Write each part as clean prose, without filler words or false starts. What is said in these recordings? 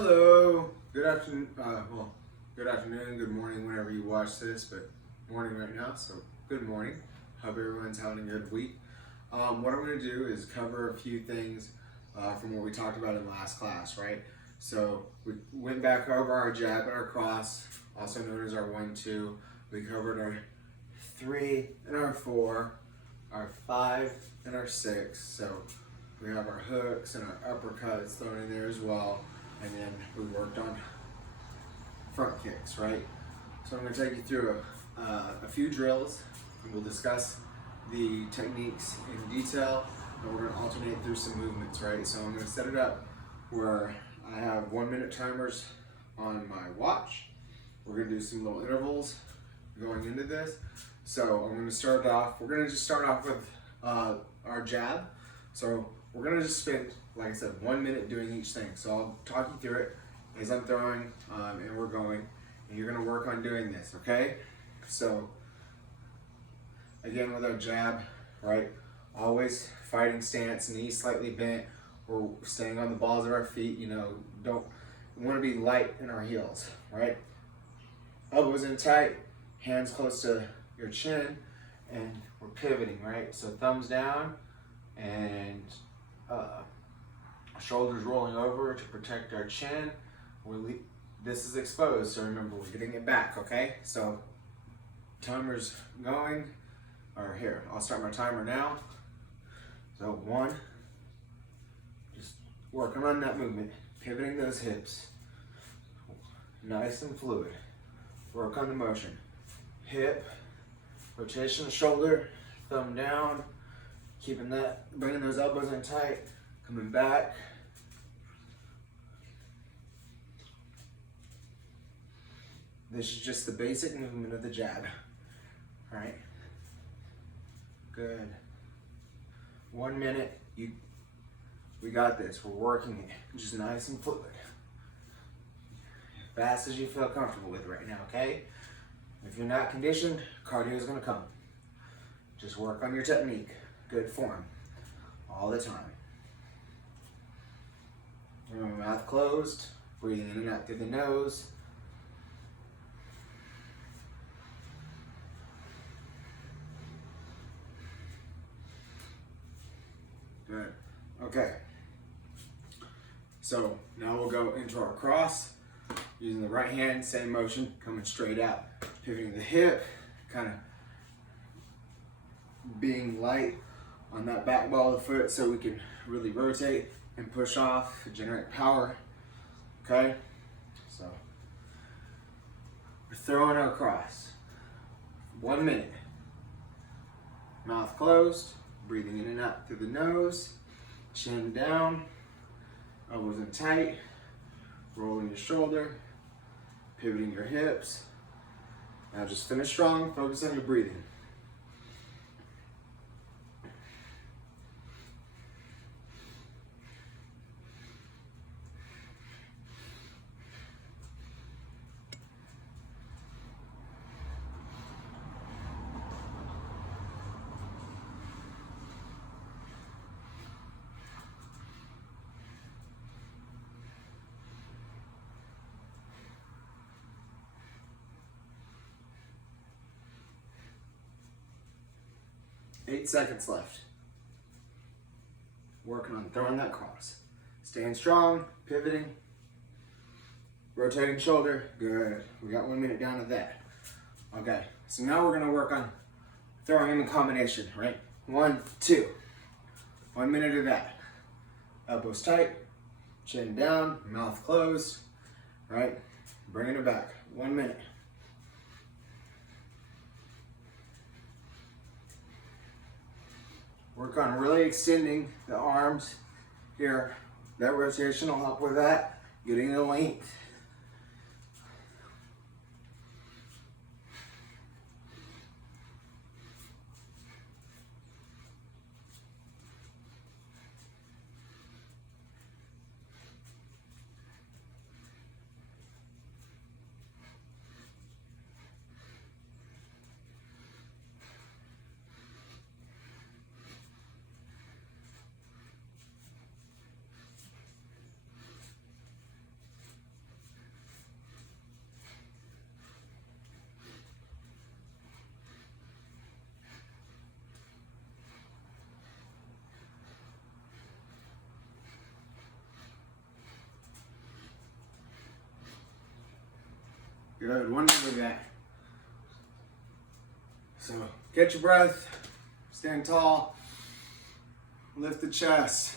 Hello. Good afternoon. Good afternoon, good morning, whenever you watch this, but morning right now. So good morning. Hope everyone's having a good week. What I'm going to do is cover a few things from what we talked about in last class, right? So we went back over our jab and our cross, also known as our 1-2. We covered our 3 and our 4, our 5 and our 6. So we have our hooks and our uppercuts thrown in there as well. And then we worked on front kicks, right? So I'm going to take you through a few drills, and we'll discuss the techniques in detail, and we're going to alternate through some movements, right? So I'm going to set it up where I have 1-minute timers on my watch. We're going to do some little intervals going into this. So I'm going to start off, we're going to just start off with our jab. So we're going to just spend, like I said, 1 minute doing each thing. So I'll talk you through it as I'm throwing and we're going. And you're going to work on doing this, okay? So again, with our jab, right? Always fighting stance, knees slightly bent. We're staying on the balls of our feet, we want to be light in our heels, right? Elbows in tight, hands close to your chin, and we're pivoting, right? So thumbs down and shoulders rolling over to protect our chin. This is exposed, so remember, we're getting it back, okay? So timer's going, or here, I'll start my timer now. So 1, just working on that movement, pivoting those hips, nice and fluid. Work on the motion. Hip, rotation of shoulder, thumb down, keeping that, bringing those elbows in tight, coming back. This is just the basic movement of the jab, all right? Good. 1 minute, we got this, we're working it, just nice and fluid. Fast as you feel comfortable with right now, okay? If you're not conditioned, cardio is gonna come. Just work on your technique, good form, all the time. Remember, mouth closed, breathing in and out through the nose. Good, okay. So now we'll go into our cross, using the right hand, same motion, coming straight out. Pivoting the hip, kind of being light on that back ball of the foot so we can really rotate and push off, generate power, okay? So we're throwing our cross. 1 minute. Mouth closed, breathing in and out through the nose, chin down, elbows in tight, rolling your shoulder, pivoting your hips. Now just finish strong, focus on your breathing. Eight seconds left. Working on throwing that cross. Staying strong, pivoting, rotating shoulder, good. We got 1 minute down to that. Okay, so now we're gonna work on throwing in the combination, right? 1, 2. 1 minute of that. Elbows tight, chin down, mouth closed, right? Bringing it back, 1 minute. Work on really extending the arms here. That rotation will help with that, getting the length. Good, one more back. So catch your breath, stand tall, lift the chest,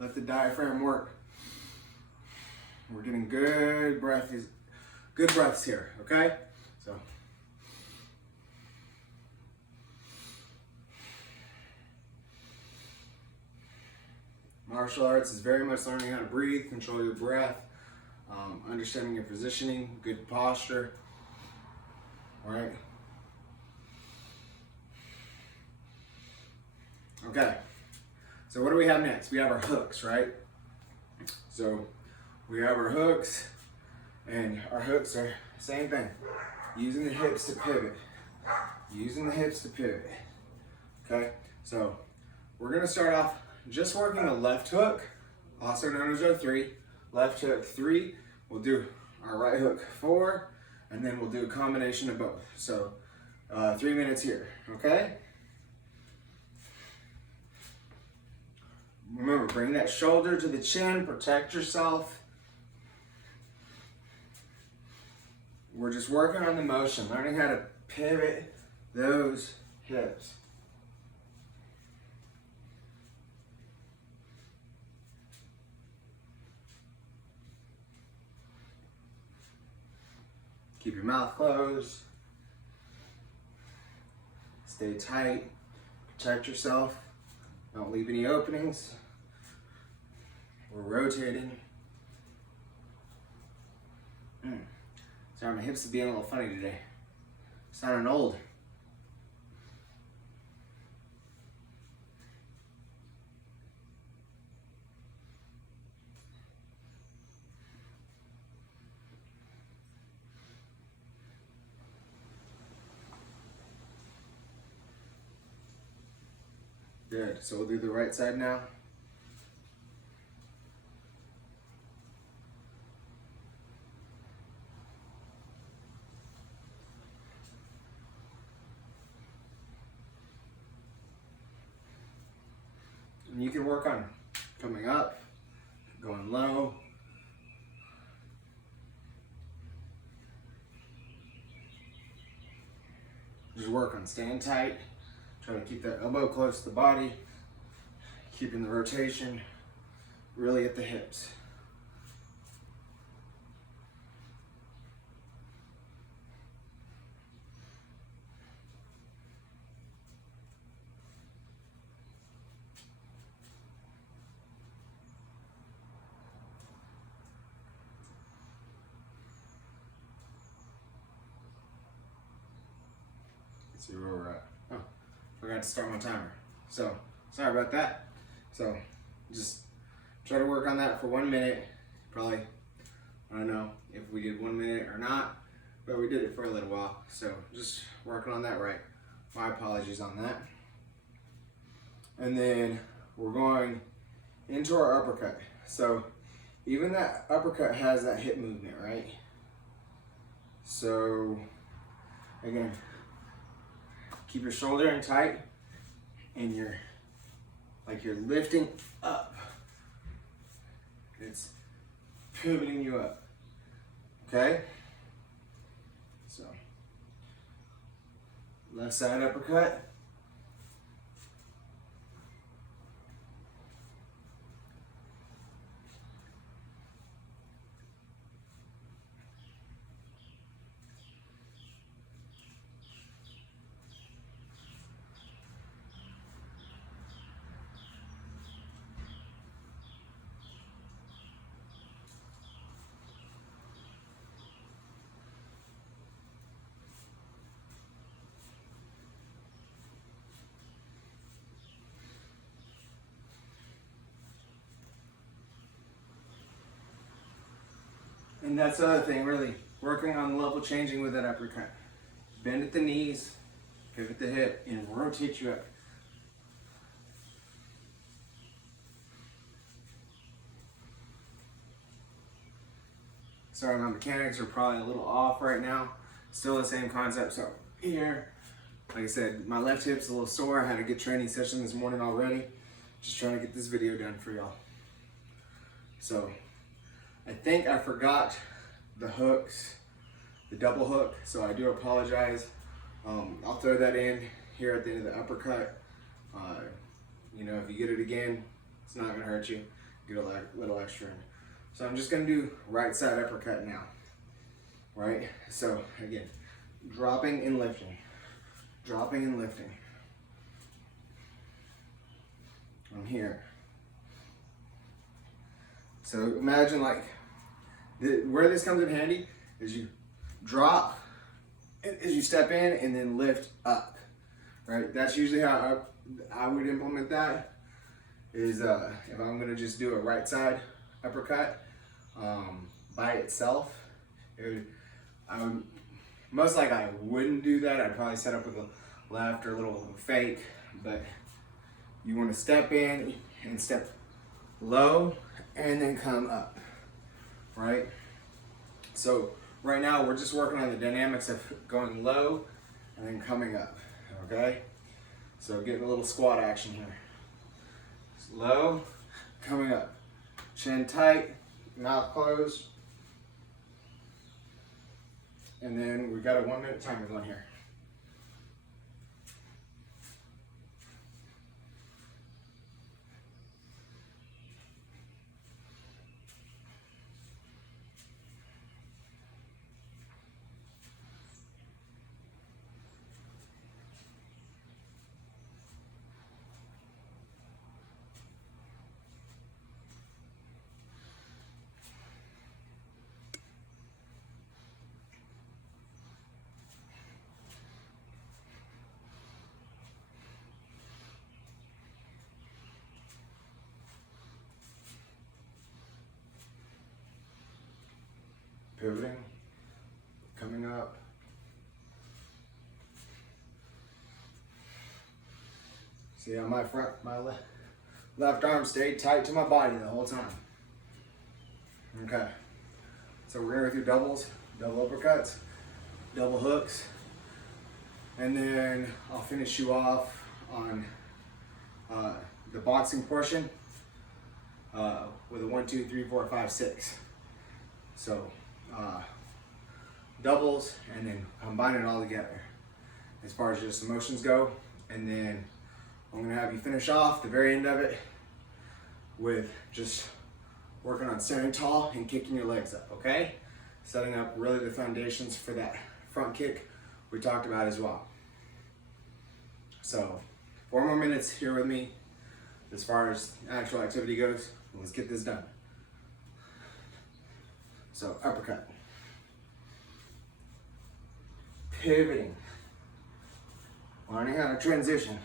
let the diaphragm work. We're getting good breaths here, okay? So. Martial arts is very much learning how to breathe, control your breath, understanding your positioning, good posture, all right? Okay, so what do we have next? We have our hooks, right? So we have our hooks, and our hooks are same thing, using the hips to pivot, okay? So we're gonna start off just working a left hook, also known as our 3. Left hook 3, we'll do our right hook 4, and then we'll do a combination of both. So 3 minutes here, okay? Remember, bring that shoulder to the chin, protect yourself. We're just working on the motion, learning how to pivot those hips. Keep your mouth closed. Stay tight. Protect yourself. Don't leave any openings. We're rotating. Sorry, my hips are being a little funny today. Sounding old. Good, so we'll do the right side now. And you can work on coming up, going low. Just work on staying tight. Try to keep that elbow close to the body, keeping the rotation really at the hips. Let's see where we're at. Oh, forgot to start my timer. So, sorry about that. So, just try to work on that for 1 minute. Probably, I don't know if we did 1 minute or not, but we did it for a little while. So, just working on that right. My apologies on that. And then we're going into our uppercut. So, even that uppercut has that hip movement, right? So, again, keep your shoulder in tight, and you're lifting up. It's pivoting you up, okay? So, left side uppercut. And that's the other thing, really, working on level changing with that uppercut. Bend at the knees, pivot the hip, and rotate you up. Sorry, my mechanics are probably a little off right now. Still the same concept. So here, like I said, my left hip's a little sore. I had a good training session this morning already. Just trying to get this video done for y'all. So I think I forgot the hooks the double hook, so I do apologize. I'll throw that in here at the end of the uppercut. You know, if you get it again, it's not gonna hurt you. Get a little extra in. So I'm just gonna do right side uppercut now, right? So again, dropping and lifting, dropping and lifting. I'm here. So imagine like, where this comes in handy is you drop as you step in and then lift up, right? That's usually how I would implement that, is if I'm gonna just do a right side uppercut by itself, most likely I wouldn't do that. I'd probably set up with a left or a little fake, but you wanna step in and step low and then come up, right? So right now we're just working on the dynamics of going low and then coming up, okay? So getting a little squat action here. Low, coming up. Chin tight, mouth closed. And then we've got a 1 minute timer going here. Pivoting, coming up. See how my left arm stayed tight to my body the whole time. Okay, so we're gonna go through doubles, double uppercuts, double hooks, and then I'll finish you off on the boxing portion with a 1, 2, 3, 4, 5, 6. So doubles and then combine it all together as far as just the motions go, and then I'm gonna have you finish off the very end of it with just working on standing tall and kicking your legs up, okay? Setting up really the foundations for that front kick we talked about as well. So 4 more minutes here with me as far as actual activity goes. Let's get this done. So uppercut, pivoting, learning how to transition,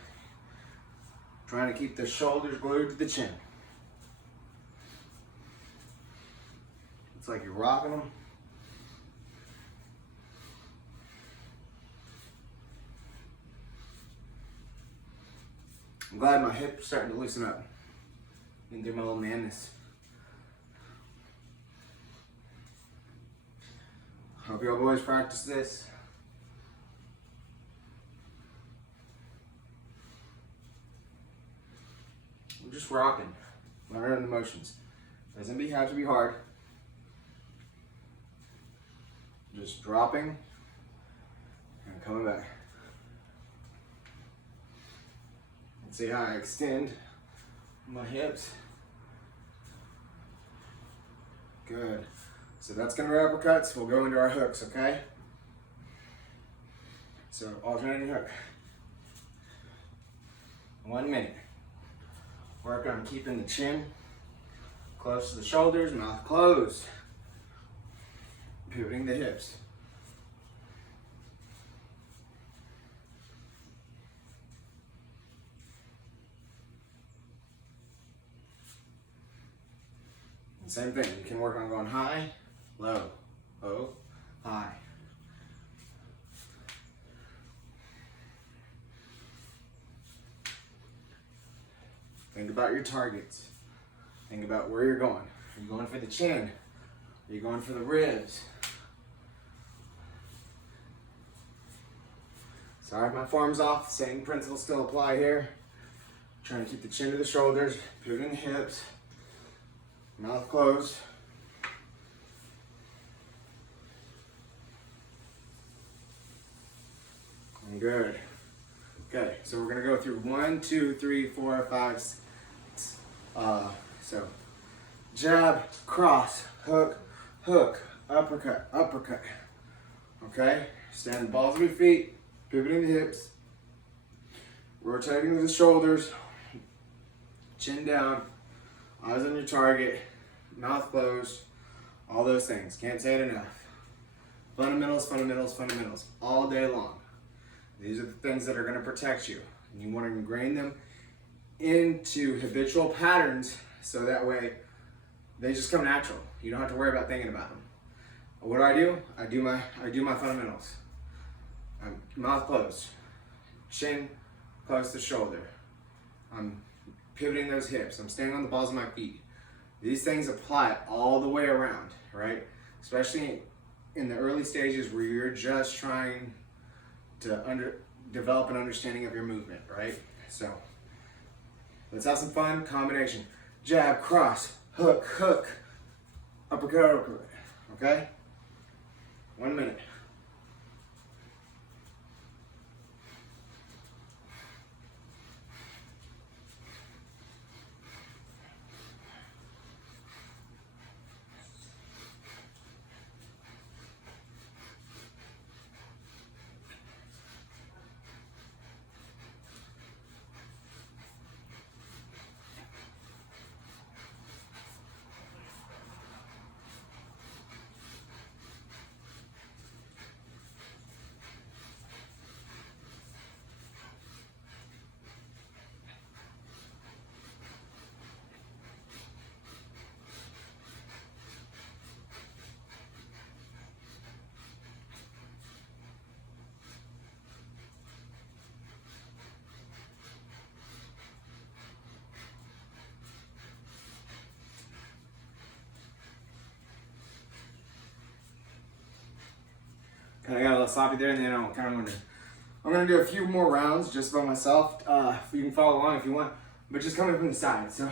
trying to keep the shoulders glued to the chin. It's like you're rocking them. I'm glad my hips starting to loosen up and do my little madness. Hope y'all boys practice this. We're just rocking, learning the motions. Doesn't have to be hard. Just dropping and coming back. And see how I extend my hips. Good. So that's gonna be our uppercuts. We'll go into our hooks, okay? So alternating hook. 1 minute. Work on keeping the chin close to the shoulders, mouth closed. Pivoting the hips. And same thing, you can work on going high, low, low, high. Think about your targets. Think about where you're going. Are you going for the chin? Are you going for the ribs? Sorry, my form's off. Same principles still apply here. Trying to keep the chin to the shoulders, pivoting the hips, mouth closed. Good. Okay, so we're gonna go through 1, 2, 3, 4, 5, 6. So jab, cross, hook, hook, uppercut, uppercut. Okay, stand the balls of your feet, pivoting the hips, rotating the shoulders, chin down, eyes on your target, mouth closed, all those things. Can't say it enough. Fundamentals, fundamentals, fundamentals, all day long. These are the things that are going to protect you. And you want to ingrain them into habitual patterns so that way they just come natural. You don't have to worry about thinking about them. What do? I do my fundamentals. Mouth closed, chin close to shoulder. I'm pivoting those hips. I'm staying on the balls of my feet. These things apply all the way around, right? Especially in the early stages where you're just trying to develop an understanding of your movement, right? So let's have some fun. Combination. Jab, cross, hook, hook, uppercut, uppercut. Okay? 1 minute. Kind of got a little sloppy there, and then I'm gonna do a few more rounds just by myself. You can follow along if you want, but just coming from the side. So